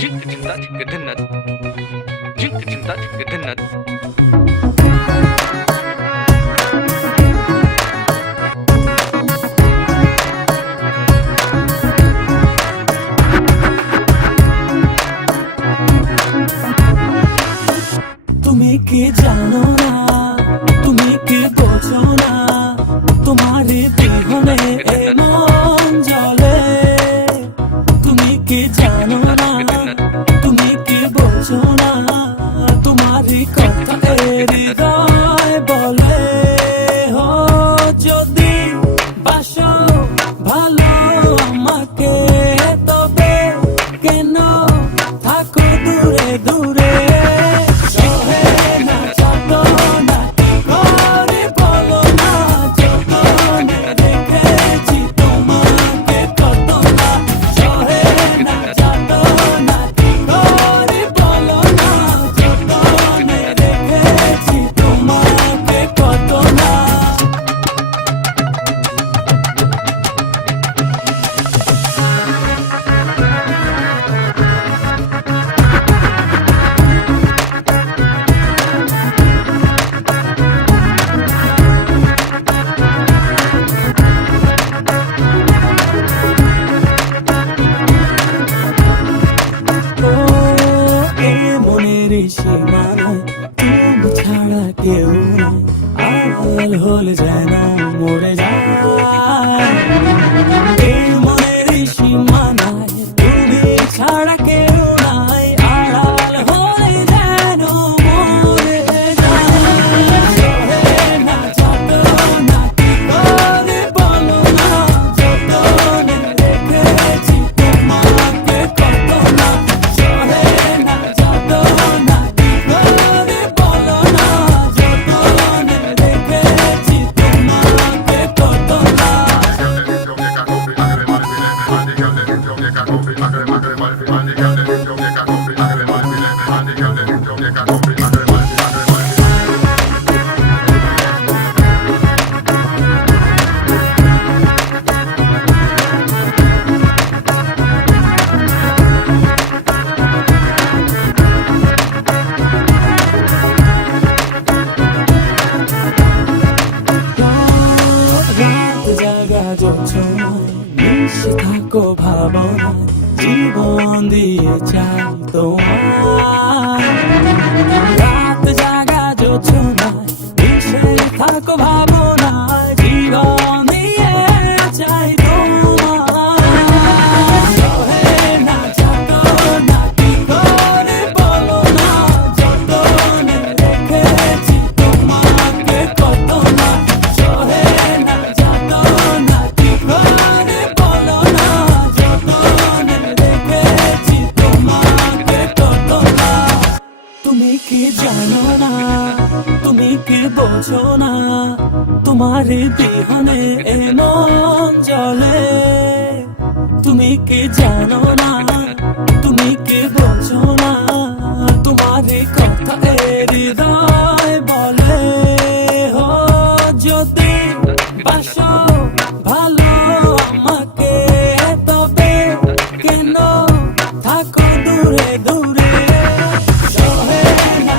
তুমি কি জানো না, তুমি কি বোঝো না, তোমার বিহনে এ মন জ্বলে। তুমি কি জানো না, তুমি কি বোঝো না, তোমার কথা হৃদয় বলে। হো যদি বাসো ভালো আমাকে, তবে কেন থাকো দূরে দূরে। তুমি ছাড়া কেউ নাই, আড়াল হলে যেন মরে যায়। এই মনের সীমানায় তুমি ছাড়া কেউ নাই, আড়াল হলে যেন মরে যায়। না যত না কি করে বলো না, যতনে রেখেছি তোমাকে কত না। সহে না যত না কি করে বলো না, যতনে রেখেছি তোমাকে কত না। মিশে থাকো ভাবনা, জীবন দিয়ে চাই তোমার। রাত জাগা জোছনায় মিশে থাকো ভাবনা, জীবন দিয়ে চাই তোমার। সহে না যত না কি করে বলো না, যতনে রেখেছি তোমাকে কত না। সহে না যত না কি করে বলো না, যতনে রেখেছি তোমাকে কত না। তুমি কি জানো না, তুমি কি বোঝো না, তোমার বিহনে এ মন জ্বলে। তুমি কি জানো না, তুমি কি বোঝো না, তোমার কথা হৃদয় বলে। হো যদি বাসো ভালো আমাকে, তবে কেন থাকো দূরে দূরে। সহে না